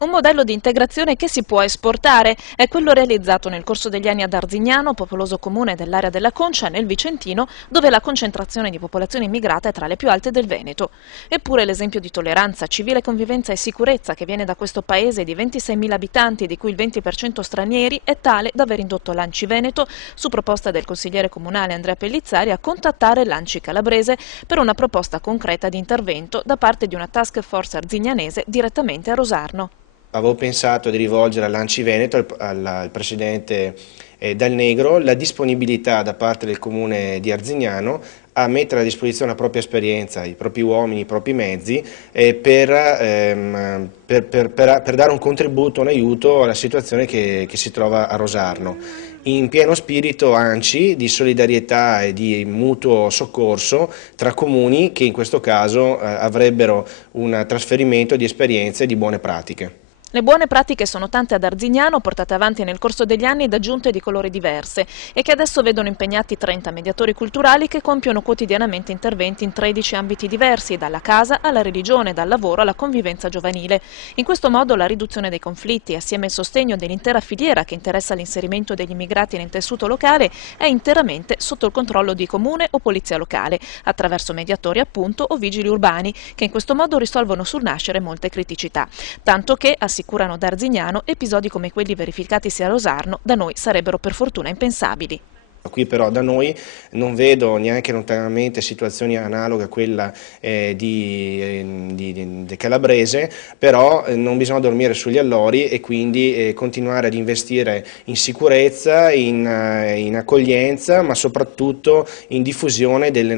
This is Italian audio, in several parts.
Un modello di integrazione che si può esportare è quello realizzato nel corso degli anni ad Arzignano, popoloso comune dell'area della Concia, nel Vicentino, dove la concentrazione di popolazione immigrata è tra le più alte del Veneto. Eppure l'esempio di tolleranza, civile convivenza e sicurezza che viene da questo paese di 26.000 abitanti, di cui il 20% stranieri, è tale da aver indotto l'Anci Veneto, su proposta del consigliere comunale Andrea Pellizzari, a contattare l'Anci Calabrese per una proposta concreta di intervento da parte di una task force arzignanese direttamente a Rosarno. Avevo pensato di rivolgere all'Anci Veneto, al presidente Dal Negro, la disponibilità da parte del comune di Arzignano a mettere a disposizione la propria esperienza, i propri uomini, i propri mezzi per dare un contributo, un aiuto alla situazione che si trova a Rosarno. In pieno spirito ANCI di solidarietà e di mutuo soccorso tra comuni che in questo caso avrebbero un trasferimento di esperienze e di buone pratiche. Le buone pratiche sono tante ad Arzignano, portate avanti nel corso degli anni da giunte di colori diverse e che adesso vedono impegnati 30 mediatori culturali che compiono quotidianamente interventi in 13 ambiti diversi, dalla casa alla religione, dal lavoro alla convivenza giovanile. In questo modo la riduzione dei conflitti, assieme al sostegno dell'intera filiera che interessa l'inserimento degli immigrati nel tessuto locale, è interamente sotto il controllo di comune o polizia locale, attraverso mediatori appunto o vigili urbani, che in questo modo risolvono sul nascere molte criticità. Tanto che, assicurano ad Arzignano, episodi come quelli verificatisi a Rosarno da noi sarebbero per fortuna impensabili. Qui però da noi non vedo neanche lontanamente situazioni analoghe a quella di Calabrese, però non bisogna dormire sugli allori e quindi continuare ad investire in sicurezza, in accoglienza, ma soprattutto in diffusione del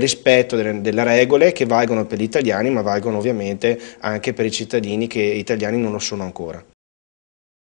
rispetto delle regole che valgono per gli italiani, ma valgono ovviamente anche per i cittadini che italiani non lo sono ancora.